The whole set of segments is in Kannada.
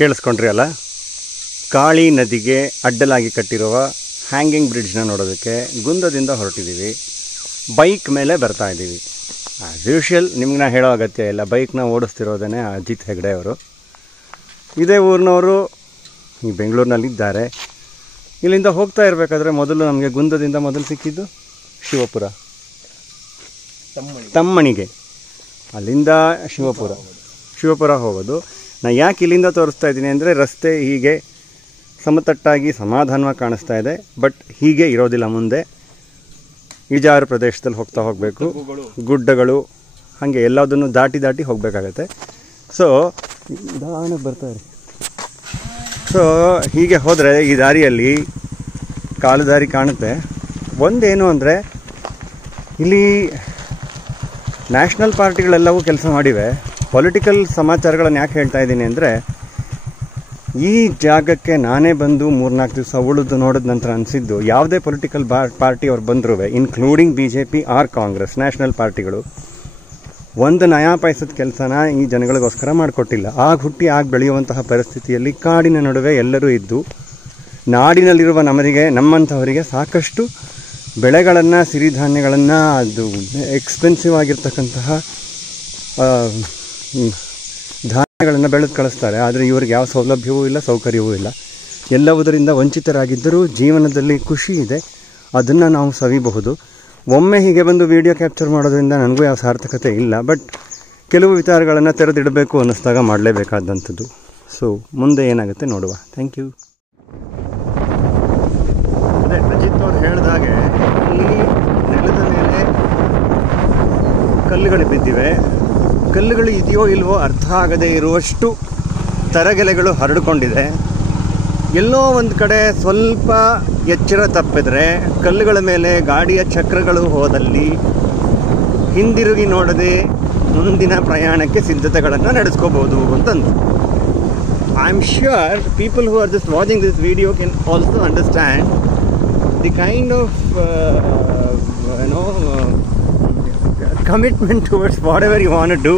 ಕೇಳಿಸ್ಕೊಂಡ್ರಿ ಅಲ್ಲ, ಕಾಳಿ ನದಿಗೆ ಅಡ್ಡಲಾಗಿ ಕಟ್ಟಿರುವ ಹ್ಯಾಂಗಿಂಗ್ ಬ್ರಿಡ್ಜ್ನ ನೋಡೋದಕ್ಕೆ ಗುಂದದಿಂದ ಹೊರಟಿದ್ದೀವಿ. ಬೈಕ್ ಮೇಲೆ ಬರ್ತಾ ಇದ್ದೀವಿ. ಆ್ಯಸ್ ಯೂಶುವಲ್ ನಿಮ್ಗೆ ನಾ ಹೇಳೋ ಅಗತ್ಯ ಇಲ್ಲ, ಬೈಕ್ನ ಓಡಿಸ್ತಿರೋದೇ ಅಜಿತ್ ಹೆಗ್ಡೆ ಅವರು. ಇದೇ ಊರಿನವರು ಈ ಬೆಂಗಳೂರಿನಲ್ಲಿದ್ದಾರೆ. ಇಲ್ಲಿಂದ ಹೋಗ್ತಾ ಇರಬೇಕಾದ್ರೆ ಮೊದಲು ನಮಗೆ ಗುಂದದಿಂದ ಮೊದಲು ಸಿಕ್ಕಿದ್ದು ಶಿವಪುರ, ತಮ್ಮಣಿಗೆ, ಅಲ್ಲಿಂದ ಶಿವಪುರ ಹೋಗೋದು. ನಾನು ಯಾಕೆ ಇಲ್ಲಿಂದ ತೋರಿಸ್ತಾ ಇದ್ದೀನಿ ಅಂದರೆ, ರಸ್ತೆ ಹೀಗೆ ಸಮತಟ್ಟಾಗಿ ಸಮಾಧಾನವಾಗಿ ಕಾಣಿಸ್ತಾ ಇದೆ, ಬಟ್ ಹೀಗೆ ಇರೋದಿಲ್ಲ. ಮುಂದೆ ಇಜಾರು ಪ್ರದೇಶದಲ್ಲಿ ಹೋಗಬೇಕು, ಗುಡ್ಡಗಳು, ಹಾಗೆ ಎಲ್ಲದನ್ನು ದಾಟಿ ಹೋಗಬೇಕಾಗತ್ತೆ. ಸೊ ನಿಧಾನಕ್ಕೆ ಬರ್ತಾರೆ. ಸೊ ಹೀಗೆ ಹೋದರೆ ಈ ದಾರಿಯಲ್ಲಿ ಕಾಲು ದಾರಿ ಕಾಣುತ್ತೆ. ಒಂದೇನು ಅಂದರೆ, ಇಲ್ಲಿ ನ್ಯಾಷನಲ್ ಪಾರ್ಟಿಗಳೆಲ್ಲವೂ ಕೆಲಸ ಮಾಡಿವೆ. ಪೊಲಿಟಿಕಲ್ ಸಮಾಚಾರಗಳನ್ನು ಯಾಕೆ ಹೇಳ್ತಾ ಇದ್ದೀನಿ ಅಂದರೆ, ಈ ಜಾಗಕ್ಕೆ ನಾನೇ ಬಂದು 3-4 ದಿವಸ ಉಳಿದು ನೋಡಿದ ನಂತರ ಅನಿಸಿದ್ದು, ಯಾವುದೇ ಪೊಲಿಟಿಕಲ್ ಪಾರ್ಟಿ ಅವ್ರು ಬಂದರೂ, including BJP or Congress, national ಪಾರ್ಟಿಗಳು ಒಂದು ನಯಾ ಪೈಸದ ಕೆಲಸನ ಈ ಜನಗಳಿಗೋಸ್ಕರ ಮಾಡಿಕೊಟ್ಟಿಲ್ಲ. ಆಗ ಹುಟ್ಟಿ ಆಗ ಬೆಳೆಯುವಂತಹ ಪರಿಸ್ಥಿತಿಯಲ್ಲಿ ಕಾಡಿನ ನಡುವೆ ಎಲ್ಲರೂ ಇದ್ದು, ನಾಡಿನಲ್ಲಿರುವ ನಮ್ಮಂಥವರಿಗೆ ಸಾಕಷ್ಟು ಬೆಳೆಗಳನ್ನು, ಸಿರಿಧಾನ್ಯಗಳನ್ನು, ಅದು ಎಕ್ಸ್ಪೆನ್ಸಿವ್ ಆಗಿರ್ತಕ್ಕಂತಹ ಧಾನ್ಯಗಳನ್ನು ಬೆಳೆದು ಕಳಿಸ್ತಾರೆ. ಆದರೆ ಇವ್ರಿಗೆ ಯಾವ ಸೌಲಭ್ಯವೂ ಇಲ್ಲ, ಸೌಕರ್ಯವೂ ಇಲ್ಲ. ಎಲ್ಲವುದರಿಂದ ವಂಚಿತರಾಗಿದ್ದರೂ ಜೀವನದಲ್ಲಿ ಖುಷಿ ಇದೆ, ಅದನ್ನು ನಾವು ಸವಿಬಹುದು. ಒಮ್ಮೆ ಹೀಗೆ ಬಂದು ವಿಡಿಯೋ ಕ್ಯಾಪ್ಚರ್ ಮಾಡೋದ್ರಿಂದ ನನಗೂ ಯಾವ ಸಾರ್ಥಕತೆ ಇಲ್ಲ, ಬಟ್ ಕೆಲವು ವಿಚಾರಗಳನ್ನು ತೆರೆದಿಡಬೇಕು ಅನ್ನಿಸ್ದಾಗ ಮಾಡಲೇಬೇಕಾದಂಥದ್ದು. ಸೊ ಮುಂದೆ ಏನಾಗುತ್ತೆ ನೋಡುವ. Thank you. ಅದೇ ಅಜಿತ್ ಅವ್ರು ಹೇಳಿದಾಗೆ, ಈ ನೆಲದ ಮೇಲೆ ಕಲ್ಲುಗಳು ಬಿದ್ದಿವೆ. ಕಲ್ಲುಗಳು ಇದೆಯೋ ಇಲ್ವೋ ಅರ್ಥ ಆಗದೇ ಇರುವಷ್ಟು ತರಗೆಲೆಗಳು ಹರಡಿಕೊಂಡಿದೆ. ಎಲ್ಲೋ ಒಂದು ಕಡೆ ಸ್ವಲ್ಪ ಎಚ್ಚರ ತಪ್ಪಿದ್ರೆ, ಕಲ್ಲುಗಳ ಮೇಲೆ ಗಾಡಿಯ ಚಕ್ರಗಳು ಹೋದಲ್ಲಿ ಹಿಂದಿರುಗಿ ನೋಡದೆ ಮುಂದಿನ ಪ್ರಯಾಣಕ್ಕೆ ಸಿದ್ಧತೆಗಳನ್ನು ನಡೆಸ್ಕೋಬೋದು ಅಂತಂದು. I am sure people who are just watching this video can also understand the kind of commitment towards whatever you want to do,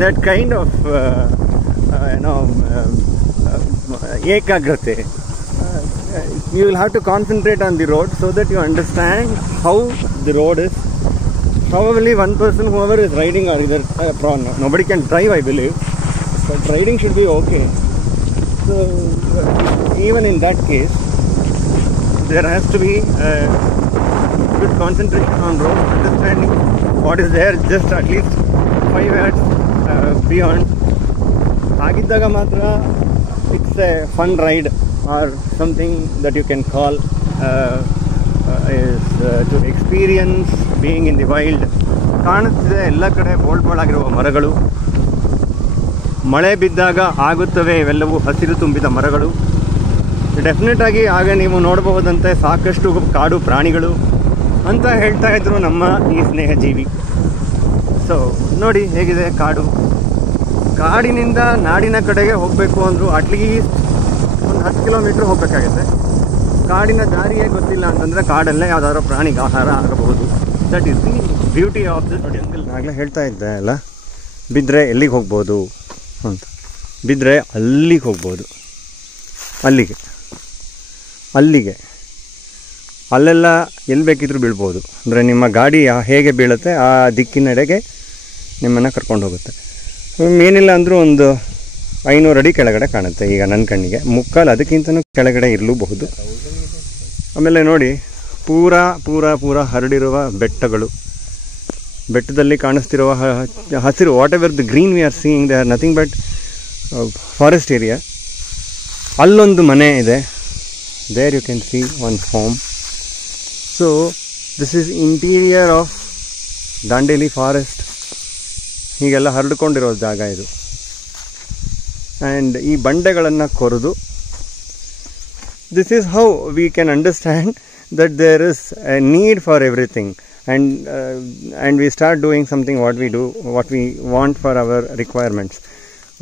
that kind of ekagrate. You will have to concentrate on the road so that you understand how the road is. Probably one person, whoever is riding, or either nobody can drive, I believe, but riding should be okay. So even in that case, there has to be good concentration on road, understanding what is there just at least 5 yards beyond. Agiddaga matra it's a fun ride or something that you can call is to experience being in the wild. ಕಾಣುತ್ತಿದೆ ಎಲ್ಲ ಕಡೆ ಬೋಳಾಗಿರುವ ಮರಗಳು. ಮಳೆ ಬಿದ್ದಾಗ ಆಗುತ್ತವೆ ಇವೆಲ್ಲವೂ ಹಸಿರು ತುಂಬಿದ ಮರಗಳು. ಡೆಫಿನೆಟ್ ಆಗಿ ಆಗ ನೀವು ನೋಡಬಹುದಂತೆ ಸಾಕಷ್ಟು ಕಾಡು ಪ್ರಾಣಿಗಳು ಅಂತ ಹೇಳ್ತಾ ಇದ್ರು ನಮ್ಮ ಈ ಸ್ನೇಹಜೀವಿ. ಸೊ ನೋಡಿ ಹೇಗಿದೆ ಕಾಡು. ಕಾಡಿನಿಂದ ನಾಡಿನ ಕಡೆಗೆ ಹೋಗಬೇಕು ಅಂದರೂ ಅಟ್ಲೀಸ್ಟ್ ಒಂದು 10 ಕಿಲೋಮೀಟ್ರ್ ಹೋಗಬೇಕಾಗುತ್ತೆ. ಕಾಡಿನ ದಾರಿಯೇ ಗೊತ್ತಿಲ್ಲ ಅಂತಂದರೆ ಕಾಡಲ್ಲೇ ಯಾವುದಾದ್ರೂ ಪ್ರಾಣಿಗೆ ಆಹಾರ ಆಗಬಹುದು. That is the beauty of this jungle. ಆಗಲೇ ಹೇಳ್ತಾ ಇದ್ದೆ ಅಲ್ಲ, ಬಿದ್ದರೆ ಎಲ್ಲಿಗೆ ಹೋಗ್ಬೋದು ಅಂತ. ಬಿದ್ದರೆ ಅಲ್ಲಿಗೆ ಹೋಗ್ಬೋದು, ಅಲ್ಲಿಗೆ ಅಲ್ಲೆಲ್ಲ ಎಲ್ಲಿ ಬೇಕಿದ್ರೂ ಬೀಳ್ಬೋದು. ಅಂದರೆ ನಿಮ್ಮ ಗಾಡಿ ಹೇಗೆ ಬೀಳುತ್ತೆ ಆ ದಿಕ್ಕಿನೆಡೆಗೆ ನಿಮ್ಮನ್ನು ಕರ್ಕೊಂಡು ಹೋಗುತ್ತೆ. ಏನಿಲ್ಲ ಅಂದರೂ ಒಂದು 500 ಅಡಿ ಕೆಳಗಡೆ ಕಾಣುತ್ತೆ ಈಗ ನನ್ನ ಕಣ್ಣಿಗೆ. ಮುಕ್ಕಾಲು ಅದಕ್ಕಿಂತನೂ ಕೆಳಗಡೆ ಇರಲೂಬಹುದು. ಆಮೇಲೆ ನೋಡಿ, ಪೂರ ಹರಡಿರುವ ಬೆಟ್ಟಗಳು. ಬೆಟ್ಟದಲ್ಲಿ ಕಾಣಿಸ್ತಿರುವ ಹಸಿರು, whatever the green we are seeing, they are nothing but forest area. ಅಲ್ಲೊಂದು ಮನೆ ಇದೆ, there you can see one home. So this is interior of Dandeli forest. ಹೀಗೆಲ್ಲ ಹರಡ್ಕೊಂಡಿರೋ ಜಾಗ ಇದು. ಆ್ಯಂಡ್ ಈ ಬಂಡೆಗಳನ್ನು ಕೊರೆದು, this is how we can understand that there is a need for everything. And we start doing something what we want for our requirements.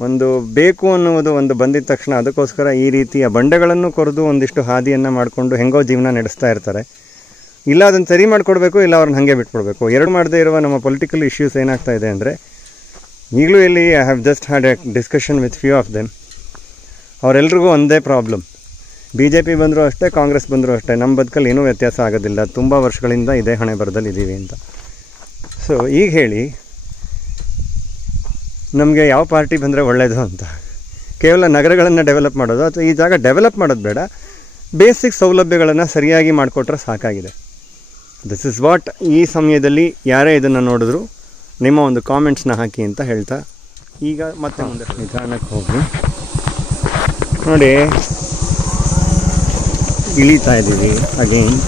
ಒಂದು ಬೇಕು ಅನ್ನುವುದು ಒಂದು ಬಂದಿದ ತಕ್ಷಣ ಅದಕ್ಕೋಸ್ಕರ ಈ ರೀತಿಯ ಬಂಡೆಗಳನ್ನು ಕೊರೆದು ಒಂದಿಷ್ಟು ಹಾದಿಯನ್ನು ಮಾಡಿಕೊಂಡು ಹೆಂಗೋ ಜೀವನ ನಡೆಸ್ತಾ ಇರ್ತಾರೆ. ಇಲ್ಲ ಅದನ್ನು ಸರಿ ಮಾಡಿಕೊಡ್ಬೇಕು, ಇಲ್ಲ ಅವ್ರನ್ನ ಹಾಗೆ ಬಿಟ್ಕೊಡ್ಬೇಕು. ಎರಡು ಮಾಡದೇ ಇರುವ ನಮ್ಮ ಪೊಲಿಟಿಕಲ್ ಇಶ್ಯೂಸ್ ಏನಾಗ್ತಾ ಇದೆ ಅಂದರೆ, ಈಗಲೂ ಇಲ್ಲಿ I have just had a discussion with few of them. ಅವರೆಲ್ರಿಗೂ ಒಂದೇ ಪ್ರಾಬ್ಲಮ್. BJP ಬಂದರೂ ಅಷ್ಟೇ, ಕಾಂಗ್ರೆಸ್ ಬಂದರೂ ಅಷ್ಟೇ, ನಮ್ಮ ಬದುಕಲ್ಲಿ ಏನೂ ವ್ಯತ್ಯಾಸ ಆಗೋದಿಲ್ಲ, ತುಂಬ ವರ್ಷಗಳಿಂದ ಇದೇ ಹಣೆ ಬರದಲ್ಲಿ ಇದ್ದೀವಿ ಅಂತ. ಸೊ ಈಗ ಹೇಳಿ, ನಮಗೆ ಯಾವ ಪಾರ್ಟಿ ಬಂದರೆ ಒಳ್ಳೆಯದು ಅಂತ. ಕೇವಲ ನಗರಗಳನ್ನು ಡೆವಲಪ್ ಮಾಡೋದು, ಅಥವಾ ಈ ಜಾಗ ಡೆವಲಪ್ ಮಾಡೋದು ಬೇಡ, ಬೇಸಿಕ್ ಸೌಲಭ್ಯಗಳನ್ನು ಸರಿಯಾಗಿ ಮಾಡಿಕೊಟ್ರೆ ಸಾಕಾಗಿದೆ. This is what. ಈ ಸಮಯದಲ್ಲಿ ಯಾರೇ ಇದನ್ನು ನೋಡಿದ್ರು ನಿಮ್ಮ ಒಂದು ಕಾಮೆಂಟ್ಸ್ನ ಹಾಕಿ ಅಂತ ಹೇಳ್ತಾ, ಈಗ ಮತ್ತೆ ಮುಂದೆ ನಿಧಾನಕ್ಕೆ ಹೋಗಿ ನೋಡಿ, ಇಳಿತಾ ಇದ್ದೀವಿ. ಅಗೇನ್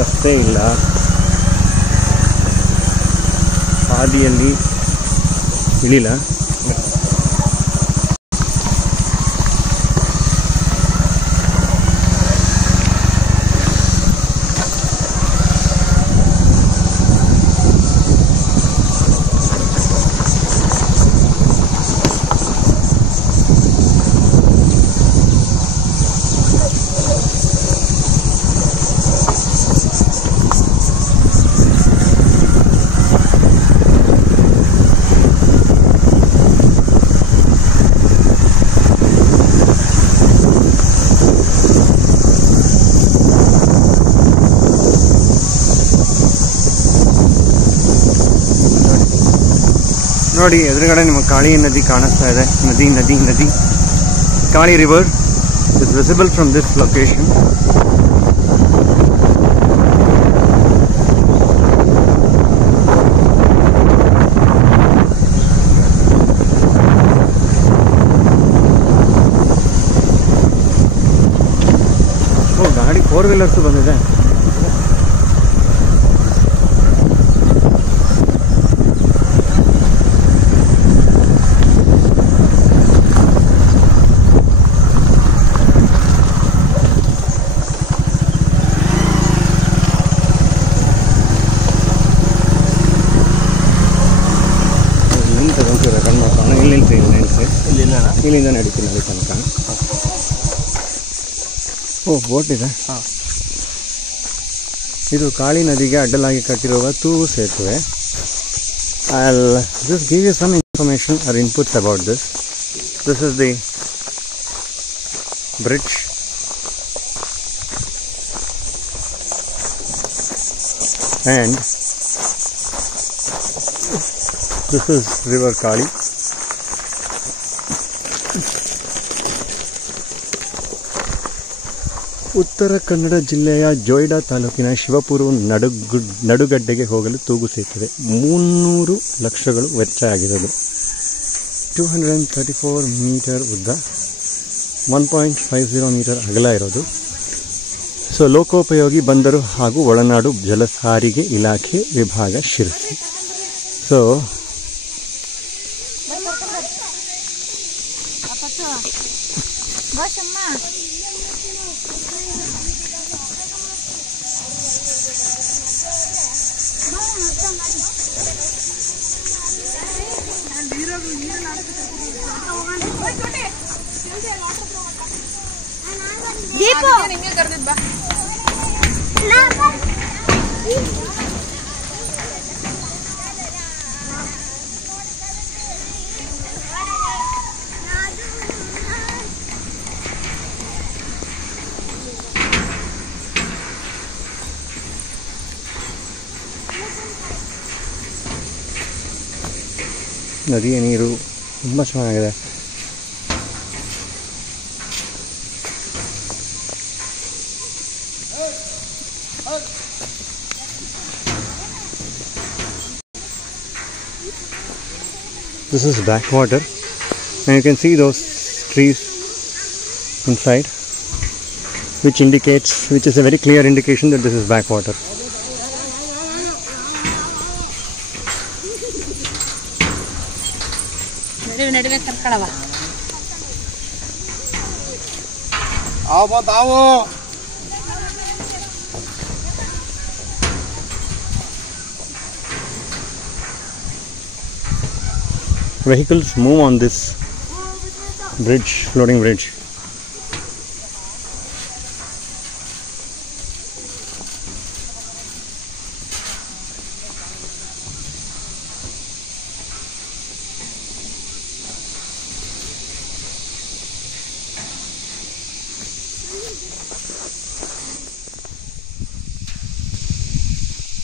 ರಸ್ತೆ ಇಲ್ಲ, ಹಾದಿಯಲ್ಲಿ ಇಳಿಲ್ಲ. ನೋಡಿ ಎದುರುಗಡೆ ನಿಮ್ಮ ಕಾಳಿ ನದಿ ಕಾಣಿಸ್ತಾ ಇದೆ. ನದಿ Kali river is visible from this location. ಓ, ಗಾಡಿ 4 ವೀಲರ್ಸ್ ಬಂದಿದೆ. ಇಲ್ಲಿಂದ ನಡೀತೀನಿ ಅಲ್ಲಿ ತನಕ. ಓ, ಬೋಟ್ ಇದೆ. ಇದು ಕಾಳಿ ನದಿಗೆ ಅಡ್ಡಲಾಗಿ ಕಟ್ಟಿರುವ ತೂಗು ಸೇತುವೆ. I'll just give you some information or inputs about this. This is the bridge. And this is River Kali. Uttara Kannada ಜಿಲ್ಲೆಯ ಜೊಯ್ಡಾ ತಾಲೂಕಿನ ಶಿವಪುರ ನಡುಗಡ್ಡೆಗೆ ಹೋಗಲು ತೂಗು ಸೇತುವೆ 300 ಲಕ್ಷಗಳು ವೆಚ್ಚ ಆಗಿರೋದು. 234 ಮೀಟರ್ ಉದ್ದ, 1.50 ಮೀಟರ್ ಅಗಲ ಇರೋದು. ಸೊ ಲೋಕೋಪಯೋಗಿ ಬಂದರು ಹಾಗೂ ಒಳನಾಡು ಜಲಸಾರಿಗೆ ಇಲಾಖೆ ವಿಭಾಗ ಶಿರಸಿ. ಸೊ ನದಿಯ ನೀರು ತುಂಬ ಚೆನ್ನಾಗಿದೆ. This is backwater, and you can see those trees inside, which is a very clear indication that this is backwater. ನಡುವೆ ಕರ್ಕೊಳ್ಳವ ತಾವು vehicles move on this bridge, floating bridge.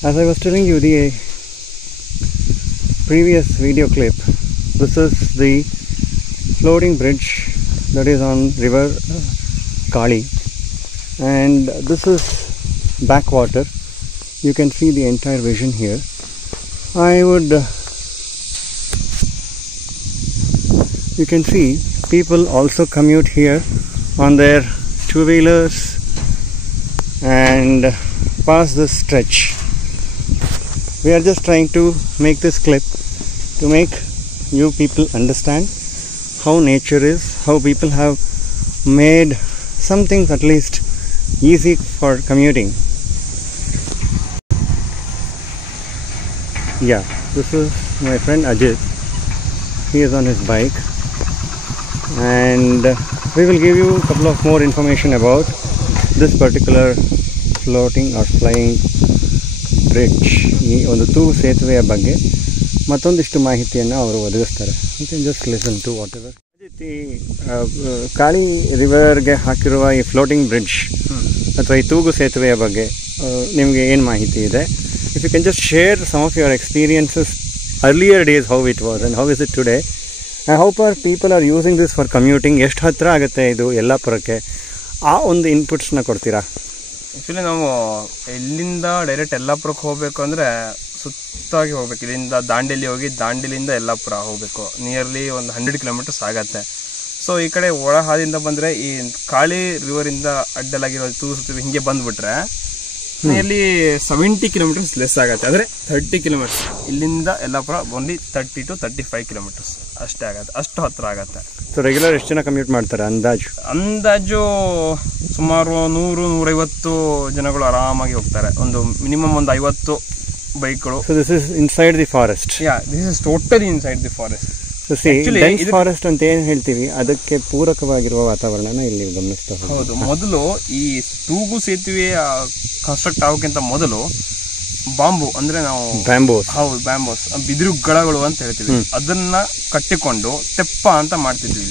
As I was telling you the previous video clip, this is the floating bridge that is on river Kali, and this is backwater. You can see the entire vision here. You can see people also commute here on their two-wheelers and pass this stretch. We are just trying to make this clip to make you people understand how nature is, how people have made some things at least easy for commuting. Yeah, this is my friend Ajit. He is on his bike, and we will give you a couple of more information about this particular floating or flying bridge. ಈ ಒಂದು ತೂಗು ಸೇತುವೆಯ ಬಗ್ಗೆ ಮತ್ತೊಂದಿಷ್ಟು ಮಾಹಿತಿಯನ್ನು ಅವರು ಒದಗಿಸ್ತಾರೆ. You can just listen to whatever. ಈ ಕಾಳಿ ರಿವರ್ಗೆ ಹಾಕಿರುವ ಈ ಫ್ಲೋಟಿಂಗ್ ಬ್ರಿಡ್ಜ್ ಅಥವಾ ಈ ತೂಗು ಸೇತುವೆಯ ಬಗ್ಗೆ ನಿಮಗೆ ಏನು ಮಾಹಿತಿ ಇದೆ? If you can just share some of your experiences earlier days, how it was and how is it today, and how far people are using this for commuting. ಎಷ್ಟು ಹತ್ತಿರ ಆಗುತ್ತೆ ಇದು ಯಲ್ಲಾಪುರಕ್ಕೆ? ಆ ಒಂದು ಇನ್ಪುಟ್ಸ್ನ ಕೊಡ್ತೀರಾ? ಆ್ಯಕ್ಚುಲಿ ನಾವು ಇಲ್ಲಿಂದ ಡೈರೆಕ್ಟ್ ಯಲ್ಲಾಪುರಕ್ಕೆ ಹೋಗಬೇಕು ಅಂದರೆ ಸುತ್ತಾಗಿ ಹೋಗ್ಬೇಕು. ಇಲ್ಲಿಂದ ದಾಂಡೇಲಿ ಹೋಗಿ ದಾಂಡೇಲಿಯಿಂದ ಯಲ್ಲಾಪುರ ಹೋಗಬೇಕು. ನಿಯರ್ಲಿ ಒಂದು 100 ಕಿಲೋಮೀಟರ್ಸ್ ಆಗುತ್ತೆ. ಸೊ ಈ ಕಡೆ ಒಳ ಹಾದಿಯಿಂದ ಬಂದರೆ ಈ ಕಾಳಿ ರಿವರಿಂದ ಅಡ್ಡಲಾಗಿರೋ ತೂಗುಸುತ್ತೀವಿ ಹಿಂಗೆ ಬಂದುಬಿಟ್ರೆ ನಿಯರ್ಲಿ 70 ಕಿಲೋಮೀಟರ್ಸ್ ಲೆಸ್ ಆಗುತ್ತೆ. ಅಂದರೆ 30 ಕಿಲೋಮೀಟರ್ಸ್ ಇಲ್ಲಿಂದ ಯಲ್ಲಾಪುರ ಓನ್ಲಿ 30 to 35 ಕಿಲೋಮೀಟರ್ಸ್ ಅಷ್ಟೇ ಆಗುತ್ತೆ. ಅಷ್ಟು ಹತ್ತಿರ ಆಗುತ್ತೆ. ಸೊ ರೆಗ್ಯುಲರ್ ಎಷ್ಟು ಜನ ಕಮ್ಯೂಟ್ ಮಾಡ್ತಾರೆ ಅಂದಾಜು ಸುಮಾರು 100-150 ಜನಗಳು ಆರಾಮಾಗಿ ಹೋಗ್ತಾರೆ. ಒಂದು ಮಿನಿಮಮ್ ಒಂದು 50 ಬೈಕ್ಗಳು. So this is inside the forest. This is totally inside the forest. Dense forest ಅಂತ ಏನು ಹೇಳ್ತೀವಿ, ಅದಕ್ಕೆ ಪೂರಕವಾಗಿರುವ ವಾತಾವರಣನ ಇಲ್ಲಿ ಗಮನಿಸ್ತಾ ಹೌದು. ಮೊದಲು ಈ ತೂಗು ಸೇತುವೆ ಕನ್ಸ್ಟ್ರಕ್ಟ್ ಆಗೋಕ್ಕಿಂತ ಮೊದಲು ಬಾಂಬು ಅಂದ್ರೆ ನಾವು ಬ್ಯಾಂಬೋಸ್ ಬಿದಿರು ಗಳಗಳು ಅಂತ ಹೇಳ್ತೀವಿ, ಅದನ್ನ ಕಟ್ಟಿಕೊಂಡು ತೆಪ್ಪ ಅಂತ ಮಾಡ್ತಿದ್ವಿ.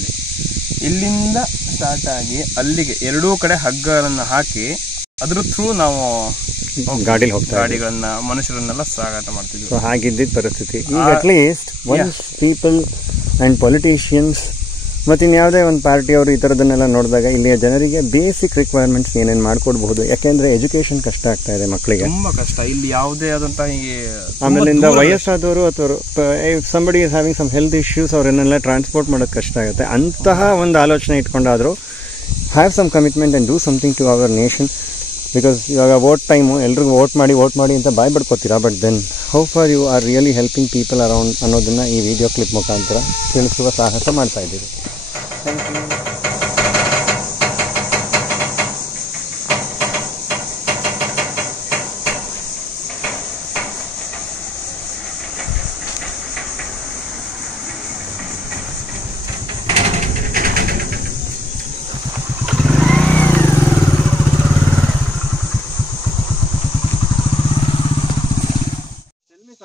ಇಲ್ಲಿಂದ ಸ್ಟಾರ್ಟ್ ಆಗಿ ಅಲ್ಲಿಗೆ ಎರಡೂ ಕಡೆ ಹಗ್ಗಗಳನ್ನ ಹಾಕಿ ಅದ್ರ ಥ್ರೂ ನಾವು ಗಾಡಿಗಳನ್ನ ಮನುಷ್ಯರನ್ನೆಲ್ಲ ಸಾಗಾಟ ಮಾಡ್ತಿದ್ವಿ. ಹಾಗಿದ್ದ ಪರಿಸ್ಥಿತಿ ಈಗ at least once people and politicians ಮತ್ತು ಇನ್ಯಾವುದೇ ಒಂದು ಪಾರ್ಟಿಯವರು ಈ ಥರದನ್ನೆಲ್ಲ ನೋಡಿದಾಗ ಇಲ್ಲಿಯ ಜನರಿಗೆ ಬೇಸಿಕ್ ರಿಕ್ವೈರ್ಮೆಂಟ್ಸ್ ಏನೇನು ಮಾಡ್ಕೊಡ್ಬಹುದು. ಯಾಕೆಂದ್ರೆ ಎಜುಕೇಶನ್ ಕಷ್ಟ ಆಗ್ತಾ ಇದೆ ಮಕ್ಕಳಿಗೆ, ತುಂಬಾ ಕಷ್ಟ. ಇಲ್ಲಿ ಯಾವುದೇ ಆದಂತಹ ಆಮೇಲಿಂದ ವಯಸ್ಸಾದವರು ಅಥವಾ somebody is having some health issues ಅವರನ್ನೆಲ್ಲ ಟ್ರಾನ್ಸ್ಪೋರ್ಟ್ ಮಾಡೋದು ಕಷ್ಟ ಆಗುತ್ತೆ. ಅಂತಹ ಒಂದು ಆಲೋಚನೆ ಇಟ್ಕೊಂಡಾದರೂ have some commitment and do something to our nation. Because ಇವಾಗ ವೋಟ್ ಟೈಮು, ಎಲ್ರಿಗೂ ವೋಟ್ ಮಾಡಿ ಅಂತ ಬಾಯ್ ಬಿಡ್ಕೋತೀರಾ, but then how far you are really helping people around ಅನ್ನೋದನ್ನು ಈ ವಿಡಿಯೋ ಕ್ಲಿಪ್ ಮುಖಾಂತರ ತಿಳಿಸುವ ಸಾಹಸ ಮಾಡ್ತಾ ಇದ್ದೀವಿ. Thank you.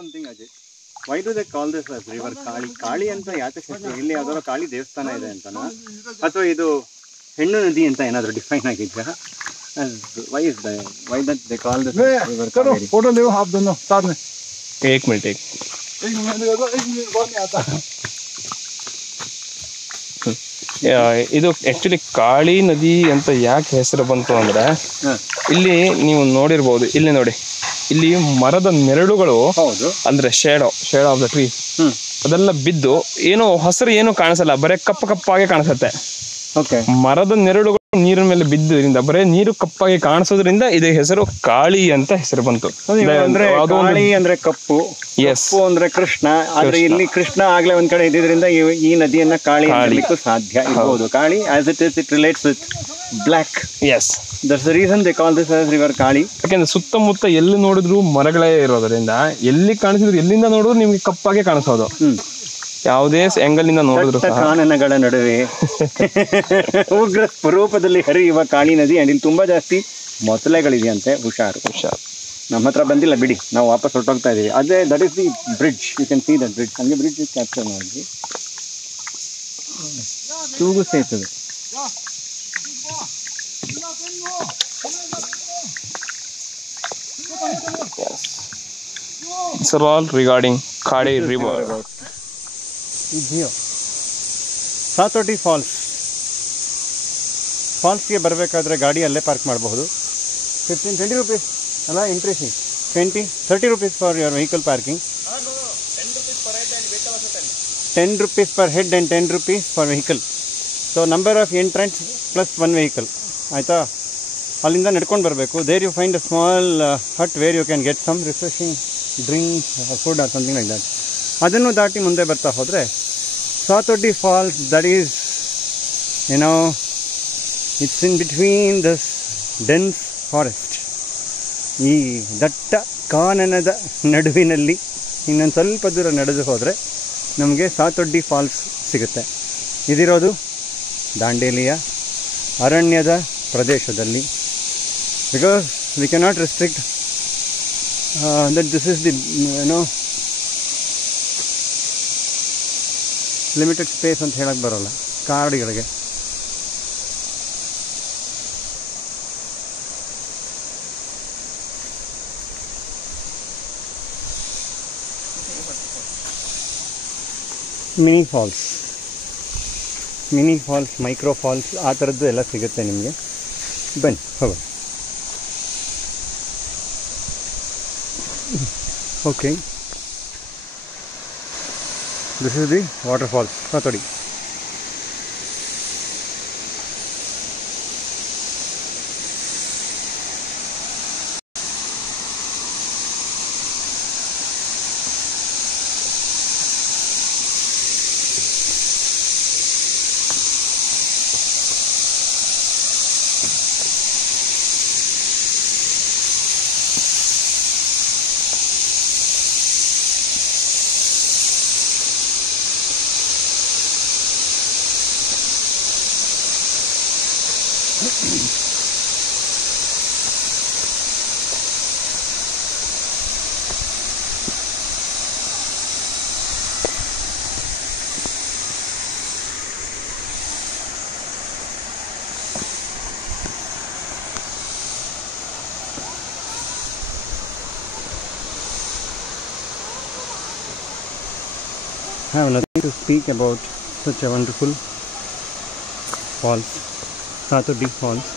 Something Ajay, why do they call this as river Kali? Kali ಅಂತ ಯಾಕೆ ಹೇಳ್ತಾರೆ? ಇಲ್ಲಿ ಯಾವ್ದಾದ್ರು ಕಾಳಿ ದೇವಸ್ಥಾನ ಇದೆ ಅಂತನಾ ಅಥವಾ ಇದು ಹೆಣ್ಣು ನದಿ ಅಂತ ಏನಾದರೂ ಡಿಫೈನ್ ಆಗಿದ್ಯಾ? why that they call this river Kali? Photo ले आप दोनों साथ में. एक मिनट ಇದು ಆಕ್ಚುಲಿ ಕಾಳಿ ನದಿ ಅಂತ ಯಾಕೆ ಹೆಸರು ಬಂತು ಅಂದ್ರೆ ಇಲ್ಲಿ ನೀವು ನೋಡಿರ್ಬೋದು, ಇಲ್ಲಿ ನೋಡಿ, ಇಲ್ಲಿ ಮರದ ನೆರಳುಗಳು ಅಂದ್ರೆ ಶೇಡ್ ಆಫ್ ದ ಟ್ರೀ ಅದೆಲ್ಲ ಬಿದ್ದು ಏನೋ ಹಸಿರು ಏನು ಕಾಣಿಸಲ್ಲ, ಬರೇ ಕಪ್ಪಾಗೆ ಕಾಣಿಸುತ್ತೆ. ಮರದ ನೆರಳುಗಳು ನೀರಿನ ಮೇಲೆ ಬಿದ್ದರಿಂದ ಬರೇ ನೀರು ಕಪ್ಪಾಗಿ ಕಾಣಿಸೋದ್ರಿಂದ ಇದೇ ಹೆಸರು ಕಾಳಿ ಅಂತ ಹೆಸರು ಬಂತು. ಅಂದ್ರೆ ಕಪ್ಪು, ಕಪ್ಪು ಅಂದ್ರೆ ಕೃಷ್ಣ. ಆದ್ರೆ ಇಲ್ಲಿ ಕೃಷ್ಣ ಆಗ್ಲೇ ಒಂದ್ ಕಡೆ ಇದ್ದಿದ್ರಿಂದ ಈ ನದಿಯನ್ನ ಕಾಳಿ ಅನ್ನಲಿಕ್ಕೂ ಸಾಧ್ಯ ಇರಬಹುದು. Kali as it is, it relates with black. Yes, that's the reason they call this as river Kali. ಯಾಕೆಂದ್ರೆ ಸುತ್ತಮುತ್ತ ಎಲ್ಲಿ ನೋಡಿದ್ರು ಮರಗಳೇ ಇರೋದ್ರಿಂದ ಎಲ್ಲಿ ಕಾಣಿಸಿದ್ರು, ಎಲ್ಲಿಂದ ನೋಡಿದ್ರು ನಿಮ್ಗೆ ಕಪ್ಪಾಗೆ ಕಾಣಿಸೋದು. ಯಾವುದೇ ಆಂಗಲ್ ಇಂದ ನೋಡಿದ್ರು ದಟ್ಟ ಕಾನನಗಳ ನಡುವೆ ಉಗ್ರ ಸ್ವರೂಪದಲ್ಲಿ ಹರಿಯುವ ಕಾಳಿ ನದಿ ಅಂಡ್ ಇಲ್ಲಿ ತುಂಬಾ ಜಾಸ್ತಿ ಮೊಸಳೆಗಳಿದೆಯಂತೆ. ಹುಷಾರು. ನಮ್ಮ ಹತ್ರ ಬಂದಿಲ್ಲ ಬಿಡಿ, ನಾವು ವಾಪಸ್ ಹೊರಟೋಗ್ತಾ ಇದೀವಿ. ಅದೇ that is the bridge, you can see that bridge. ಹಂಗೆ ಬ್ರಿಡ್ಜ್ ಕ್ಯಾಪ್ಚರ್ ಮಾಡಿದ್ವಿ, ತೂಗು ಸೇತುವೆ. It's all regarding Khade River. ಇದೆಯೋ ಸಾತೋಟಿ ಫಾಲ್ಸ್ಗೆ ಬರಬೇಕಾದ್ರೆ ಗಾಡಿ ಅಲ್ಲೇ ಪಾರ್ಕ್ ಮಾಡಬಹುದು. 15-20 rupees ಅಲ್ಲ entry fee. 20-30 rupees for your vehicle parking. 10 rupees per head and 10 rupees for vehicle. So number of entrance plus 1 vehicle. ಆಯಿತಾ? ಅಲ್ಲಿಂದ ನಡ್ಕೊಂಡು ಬರಬೇಕು. There you find a small hut where you can get some refreshing drinks, food or something like that. ಅದನ್ನು ದಾಟಿ ಮುಂದೆ ಬರ್ತಾ ಹೋದರೆ Sathodi falls, that is it's in between the dense forest. ಈ ದಟ್ಟ ಕಾನನದ ನಡುವಿನಲ್ಲಿ ಇನ್ನೊಂದು ಸ್ವಲ್ಪ ದೂರ ನಡೆದು ಹೋದರೆ ನಮಗೆ ಸಾತೋಟಿ ಫಾಲ್ಸ್ ಸಿಗುತ್ತೆ. ಇದಿರೋದು ದಾಂಡೇಲಿಯ ಅರಣ್ಯದ ಪ್ರದೇಶದಲ್ಲಿ. Because we cannot restrict that this is the limited space ಅಂತ ಹೇಳಕ್ಕೆ ಬರೋಲ್ಲ ಕಾಡುಗಳಿಗೆ. ಮಿನಿ ಫಾಲ್ಸ್, ಮೈಕ್ರೋ ಫಾಲ್ಸ್, ಆ ಥರದ್ದು ಎಲ್ಲ ಸಿಗುತ್ತೆ ನಿಮಗೆ. ಬನ್ನಿ ಹೋಗೋಣ. Okay, this is the water falls Sathodi. I have nothing to speak about such a wonderful falls, Sathodi Falls.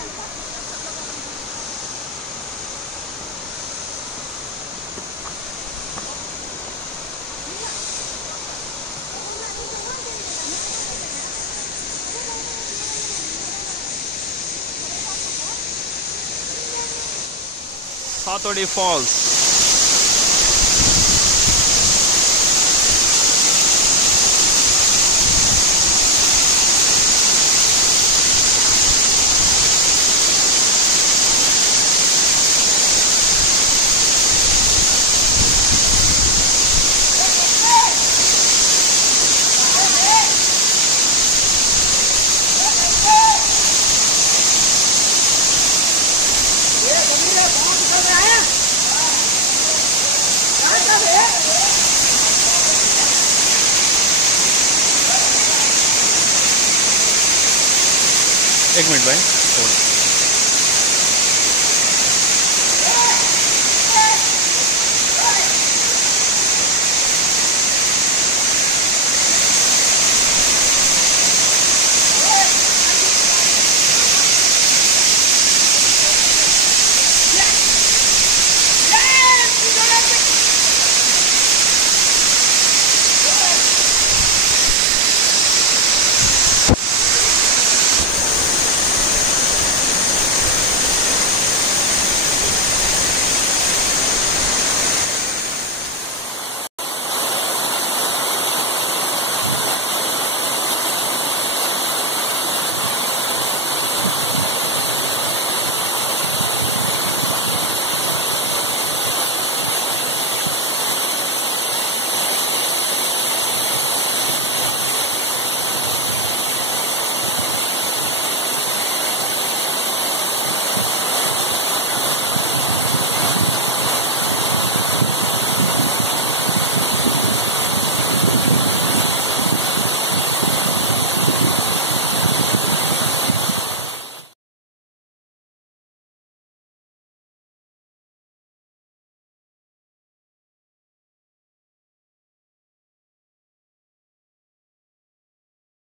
Sathodi Falls. एक मिनट भाई.